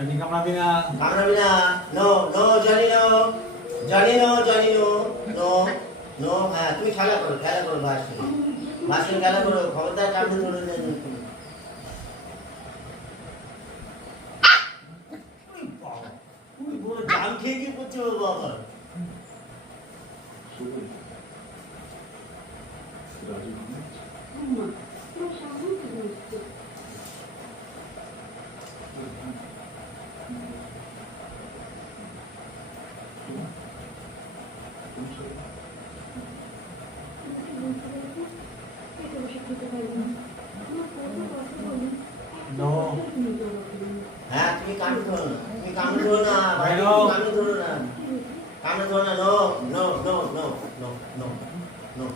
Jadi kamerabi na. কামড়াবি না। No no জানি no জানি নো জানি নো নো নো। হ্যাঁ তুমি খেলা করো বাসে খেলা করো, খবরদার কামড়ে ধরে নেন। তুমি পুরো জাম খেয়ে গিয়ে করছো বাবা। No. হ্যাঁ তুমি কামড়ে ধরো না, তুমি কামড়ে ধরো না, ভাই Hello. কামড়ে ধরো না, কামড়ে ধরো না। No no no no no no no.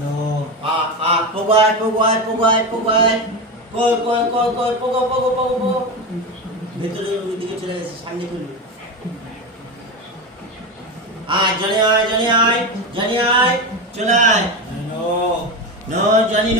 No. পোগায় পোগায় পোগায় পোগায় কই কই কই কই পোগো পোগো পোগো পোগো। ভেতরে ওইদিকে চলে গেছে, সামনে করবি। জানি আয় জানি আয় জানি আয়, চলে আয়। No. নো জানি নো।